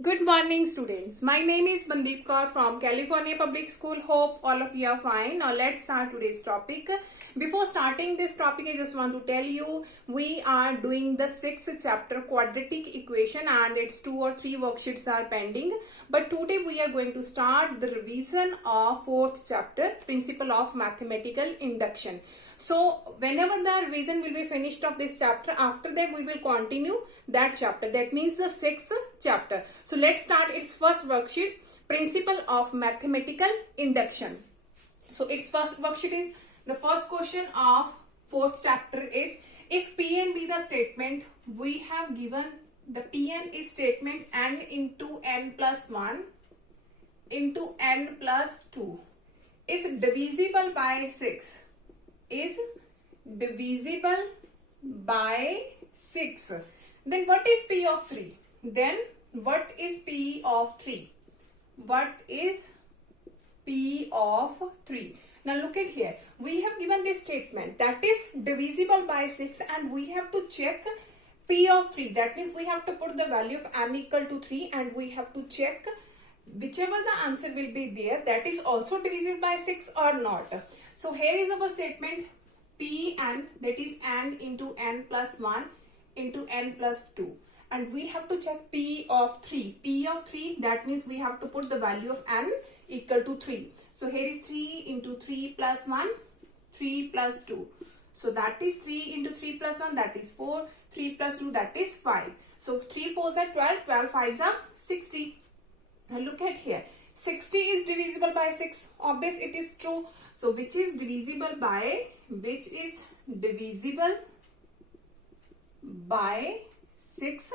Good morning, students. My name is Mandeep Kaur from California Public School. Hope all of you are fine. Now let's start today's topic. Before starting this topic, I just want to tell you we are doing the sixth chapter quadratic equation and its 2 or 3 worksheets are pending. But today we are going to start the revision of fourth chapter, principle of mathematical induction. So whenever the revision will be finished of this chapter, after that we will continue that chapter. That means the sixth chapter. So let's start its first worksheet, principle of mathematical induction. So its first worksheet is the first question of fourth chapter is if Pn be the statement, we have given the Pn is statement n into n plus 1 into n plus 2 is divisible by 6. Is divisible by 6. Then what is P of 3? Then what is P of 3? What is P of 3? Now look at here. We have given this statement that is divisible by 6 and we have to check P of 3. That means we have to put the value of n equal to 3 and we have to check whichever the answer will be there, that is also divisible by 6 or not. So here is our statement Pn, that is n into n plus 1 into n plus 2. And we have to check P of 3. P of 3, that means we have to put the value of n equal to 3. So here is 3 into 3 plus 1, 3 plus 2. So that is 3 into 3 plus 1, that is 4, 3 plus 2, that is 5. So 3 4s are 12, 12 5s are 60. Now look at here. 60 is divisible by 6. Obvious it is true. So which is divisible by 6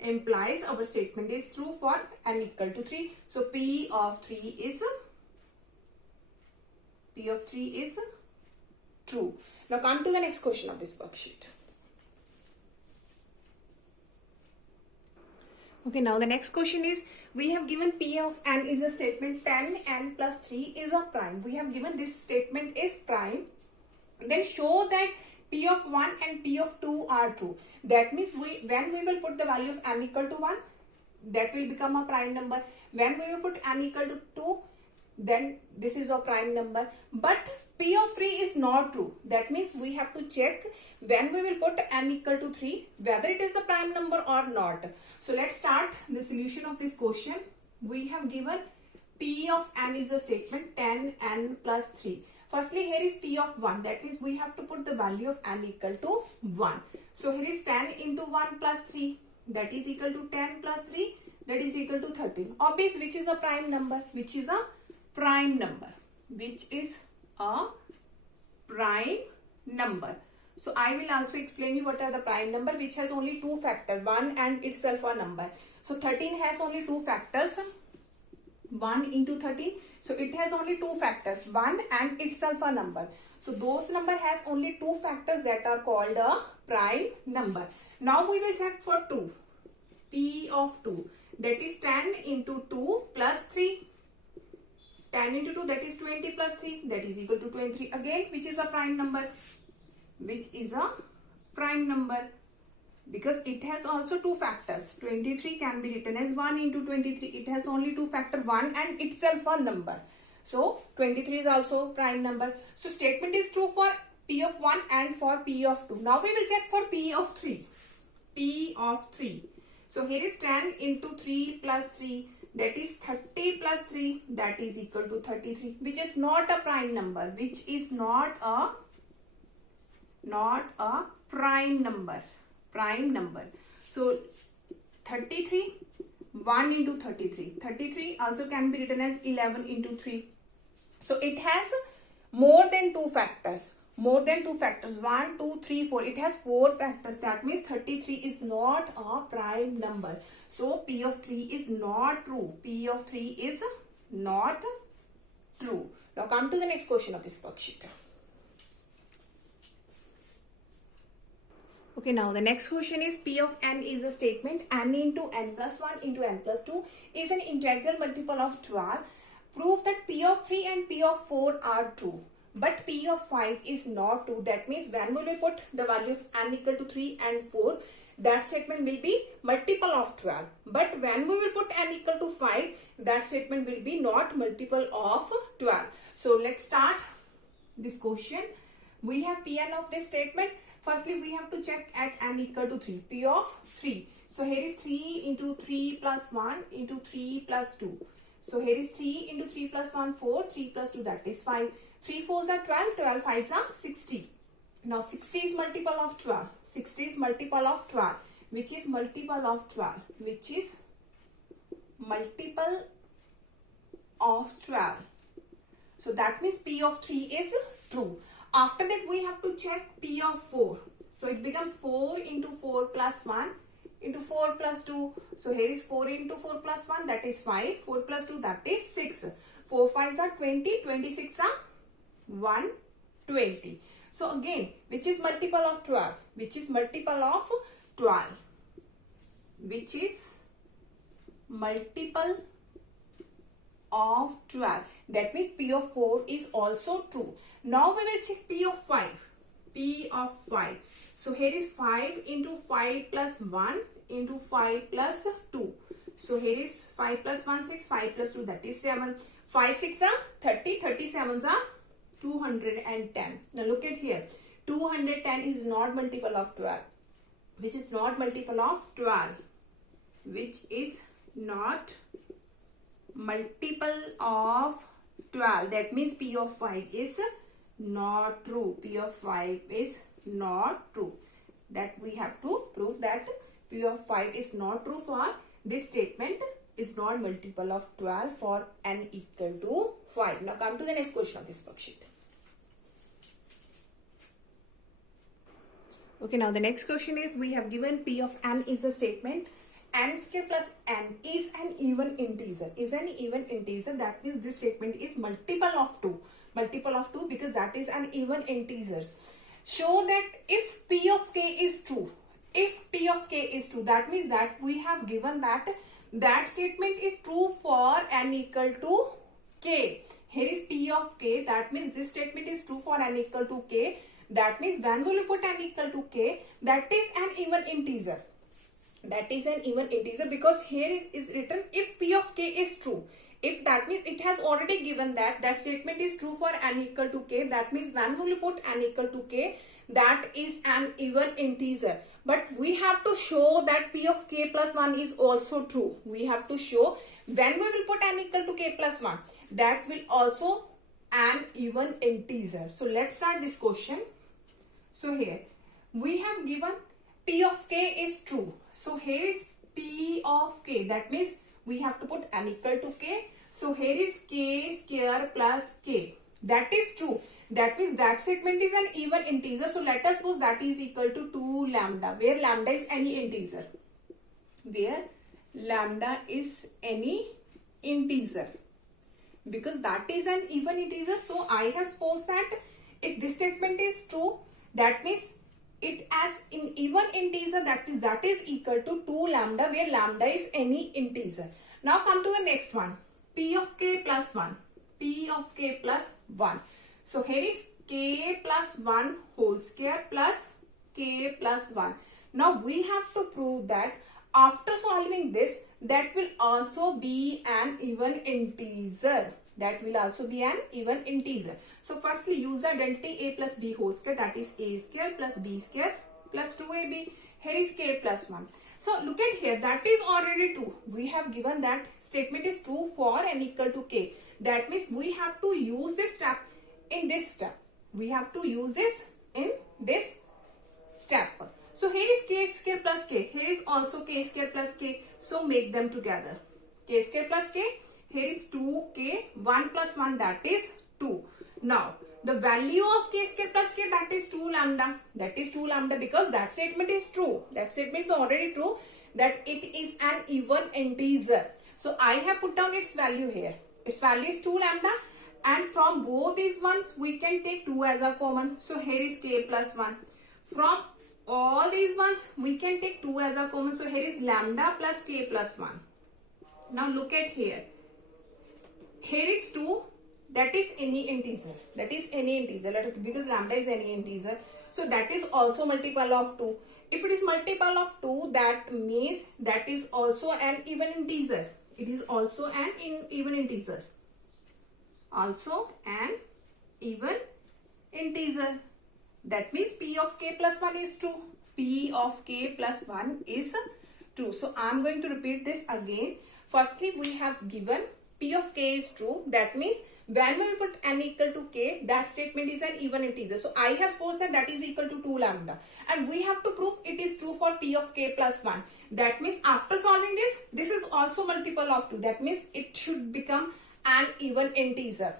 implies our statement is true for n equal to 3. So P of 3 is true. Now come to the next question of this worksheet. Okay, now the next question is we have given P of n is a statement 10 n plus 3 is a prime. We have given this statement is prime. Then show that P of 1 and P of 2 are true. That means when we will put the value of n equal to 1, that will become a prime number. When we will put n equal to 2, then this is a prime number. But P of 3 is not true. That means we have to check when we will put n equal to 3 whether it is a prime number or not. So let's start the solution of this question. We have given P of n is a statement 10 n plus 3. Firstly, here is P of 1. That means we have to put the value of n equal to 1. So here is 10 into 1 plus 3. That is equal to 10 plus 3. That is equal to 13. Obvious, which is a prime number? Which is a prime number? Which is a prime number? So I will also explain you what are the prime number which has only two factors. 1 and itself a number. So 13 has only two factors. 1 into 13. So it has only two factors, 1 and itself a number. So those number has only two factors that are called a prime number. Now we will check for 2. P of 2, that is 10 into 2 plus 3. 10 into 2, that is 20 plus 3, that is equal to 23. Again, which is a prime number? Which is a prime number? Because it has also two factors. 23 can be written as 1 into 23. It has only two factors, 1 and itself a number. So 23 is also prime number. So statement is true for P of 1 and for P of 2. Now we will check for P of 3. P of 3. So here is 10 into 3 plus 3. That is 30 plus 3. That is equal to 33. Which is not a prime number. Which is not a prime number. Prime number. So 33, 1 into 33. 33 also can be written as 11 into 3. So it has more than two factors. More than two factors. 1, 2, 3, 4. It has 4 factors. That means 33 is not a prime number. So P of 3 is not true. P of 3 is not true. Now come to the next question of this worksheet. Okay, now the next question is P of n is a statement n into n plus 1 into n plus 2 is an integral multiple of 12. Prove that P of 3 and P of 4 are true. But P of 5 is not true. That means when we will put the value of n equal to 3 and 4, that statement will be multiple of 12. But when we will put n equal to 5, that statement will be not multiple of 12. So let's start this question. We have Pn of this statement. Firstly, we have to check at n equal to 3. P of 3. So here is 3 into 3 plus 1 into 3 plus 2. So here is 3 into 3 plus 1, 4. 3 plus 2, that is 5. 3 4s are 12. 12 5s are 60. Now 60 is multiple of 12. 60 is multiple of 12. Which is multiple of 12? Which is multiple of 12. So that means P of 3 is true. After that we have to check P of 4. So it becomes 4 into 4 plus 1 into 4 plus 2. So here is 4 into 4 plus 1, that is 5. 4 plus 2, that is 6. 4 5s are 20. 26 are 120. So again, which is multiple of 12? Which is multiple of 12? Which is multiple of 12? That means P of 4 is also true. Now we will check P of 5. P of 5. So here is 5 into 5 plus 1 into 5 plus 2. So here is 5 plus 1, 6. 5 plus 2, that is 7. 5 6 are 30. 37s are 210. Now look at here. 210 is not multiple of 12. Which is not multiple of 12. Which is not multiple of 12. That means P of 5 is not true. P of 5 is not true. That we have to prove that P of 5 is not true for this statement is not multiple of 12 for n equal to 5. Now come to the next question of this worksheet. Okay, now the next question is we have given P of n is a statement. N square plus n is an even integer. Is an even integer. That means this statement is multiple of 2. Multiple of 2 because that is an even integer. Show that if P of k is true. If P of k is true, that means that we have given that that statement is true for n equal to k. Here is P of k. That means this statement is true for n equal to k. That means when we will put n equal to k, that is an even integer. That is an even integer because here it is written if P of k is true. If that means it has already given that that statement is true for n equal to k. That means when we will put n equal to k, that is an even integer. But we have to show that P of k plus 1 is also true. We have to show when we will put n equal to k plus 1, that will also an even integer. So let's start this question. So here we have given P of k is true. So here is P of k. That means we have to put n equal to k. So here is k square plus k. That is true. That means that statement is an even integer. So let us suppose that is equal to 2 lambda. Where lambda is any integer. Where lambda is any integer. Because that is an even integer. So I have supposed that if this statement is true, that means it as in even integer, that means that is equal to 2 lambda where lambda is any integer. Now come to the next one. P of k plus 1. P of k plus 1. So here is k plus 1 whole square plus k plus 1. Now we have to prove that after solving this, that will also be an even integer. That will also be an even integer. So firstly use the identity a plus b whole square, that is a square plus b square plus 2ab. Here is k plus 1. So look at here, that is already true. We have given that statement is true for n equal to k. That means we have to use this step in this step. We have to use this in this step. So here is k square plus k. Here is also k square plus k. So make them together. K square plus k. Here is 2k. 1 plus 1, that is 2. Now the value of k square plus k, that is 2 lambda. That is 2 lambda because that statement is true. That statement is already true that it is an even integer. So I have put down its value here. Its value is 2 lambda. And from both these ones, we can take 2 as a common. So here is k plus 1. From all these ones, we can take 2 as a common. So here is lambda plus k plus 1. Now look at here. Here is 2. That is any integer. That is any integer. Because lambda is any integer. So that is also multiple of 2. If it is multiple of 2, that means that is also an even integer. It is also an even integer. Also an even integer. That means P of k plus 1 is true. P of k plus 1 is true. So I am going to repeat this again. Firstly, we have given P of k is true. That means when we put n equal to k, that statement is an even integer. So I have supposed that is equal to 2 lambda. And we have to prove it is true for P of k plus 1. That means after solving this is also multiple of 2. That means it should become an even integer.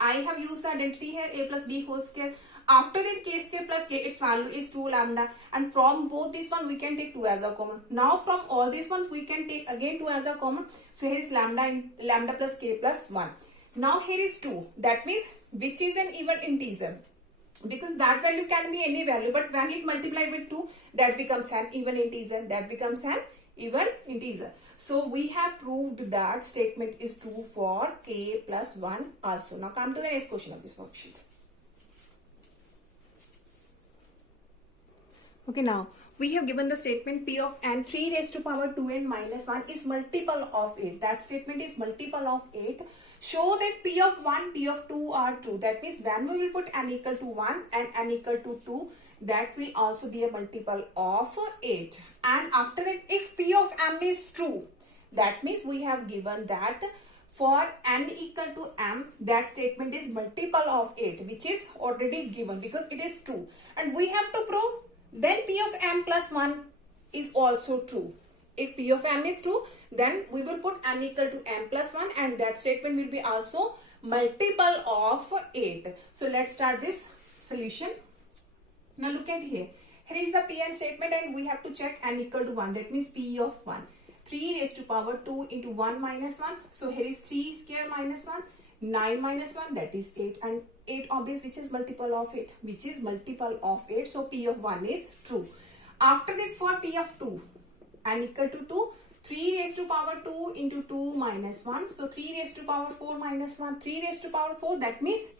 I have used the identity here, a plus b whole square. After that, k square plus k, its value is 2 lambda. And from both this one, we can take 2 as a common. Now from all these ones, we can take again 2 as a common. So here is lambda plus k plus 1. Now here is 2. That means which is an even integer. Because that value can be any value. But when it multiplied with 2, that becomes an even integer. That becomes an even integer. So we have proved that statement is true for k plus 1 also. Now come to the next question of this worksheet. Okay, now we have given the statement P of n 3 raised to power 2n minus 1 is multiple of 8. That statement is multiple of 8. Show that P of 1, P of 2 are true. That means when we will put n equal to 1 and n equal to 2, that will also be a multiple of 8. And after that, if P of m is true, that means we have given that for n equal to m, that statement is multiple of 8, which is already given because it is true. And we have to prove then P of m plus 1 is also true. If P of m is true, then we will put n equal to m plus 1 and that statement will be also multiple of 8. So let's start this solution. Now look at here. Here is the Pn statement and we have to check n equal to 1. That means P of 1. 3 raised to power 2 into 1 minus 1. So here is 3 square minus 1. 9 minus 1, that is 8. And 8 obvious, which is multiple of 8. Which is multiple of 8. So P of 1 is true. After that, for P of 2, n equal to 2. 3 raised to power 2 into 2 minus 1. So 3 raised to power 4 minus 1. 3 raised to power 4, that means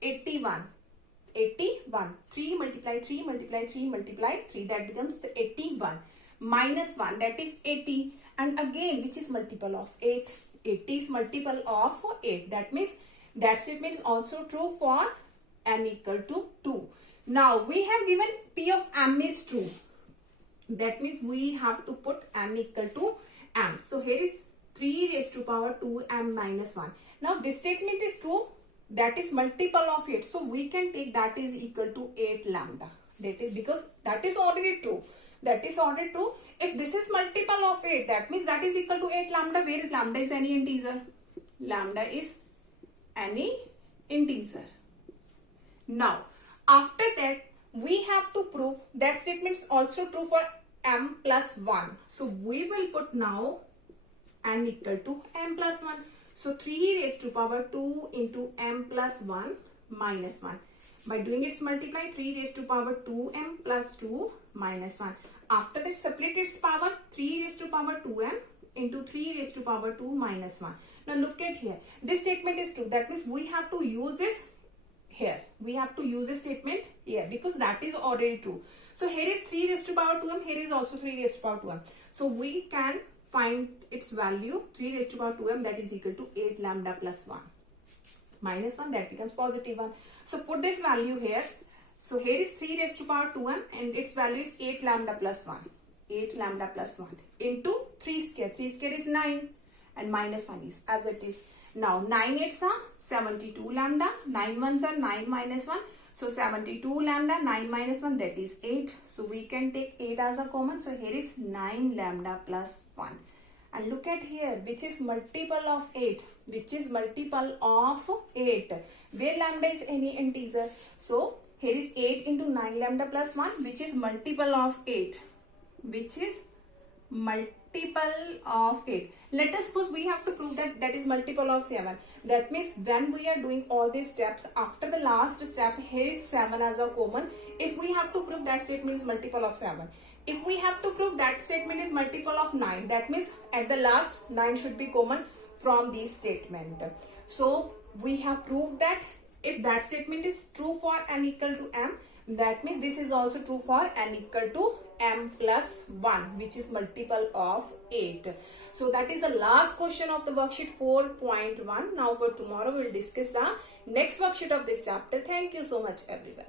81. 81. 3 multiply 3 multiply 3 multiply 3. That becomes 81. Minus 1, that is 80. And again, which is multiple of 8. 80 is multiple of 8. That means that statement is also true for n equal to 2. Now, we have given P of m is true. That means we have to put n equal to m. So here is 3 raised to power 2m minus 1. Now this statement is true. That is multiple of 8. So we can take that is equal to 8 lambda. That is because that is already true. That is already true. If this is multiple of 8, that means that is equal to 8 lambda. Where is lambda is any integer? Lambda is any integer. Now, after that, we have to prove that statement is also true for m plus 1. So we will put now n equal to m plus 1. So 3 raised to power 2 into m plus 1 minus 1. By doing its multiply, 3 raised to power 2m plus 2 minus 1. After that, split its power, 3 raised to power 2m into 3 raised to power 2 minus 1. Now look at here. This statement is true. That means we have to use this here. We have to use this statement here because that is already true. So here is 3 raised to power 2m. Here is also 3 raised to power 2m. So we can find its value 3 raised to power 2m, that is equal to 8 lambda plus 1. Minus 1, that becomes positive 1. So put this value here. So here is 3 raised to power 2m and its value is 8 lambda plus 1. 8 lambda plus 1 into 3 square. 3 square is 9 and minus 1 is as it is. Now 9 8s are 72 lambda. 9 1s are 9 minus 1. So 72 lambda, 9 minus 1, that is 8. So we can take 8 as a common. So here is 9 lambda plus 1. And look at here, which is multiple of 8. Which is multiple of 8. Where lambda is any integer. So here is 8 into 9 lambda plus 1, which is multiple of 8. Which is multiple of 8. Let us suppose we have to prove that that is multiple of 7. That means when we are doing all these steps, after the last step, here is 7 as a common. If we have to prove that statement is multiple of 7. If we have to prove that statement is multiple of 9, that means at the last 9 should be common from this statement. So we have proved that if that statement is true for n equal to m, That means this is also true for n equal to m plus 1, which is multiple of 8. So that is the last question of the worksheet 4.1. Now for tomorrow we will discuss the next worksheet of this chapter. Thank you so much everyone.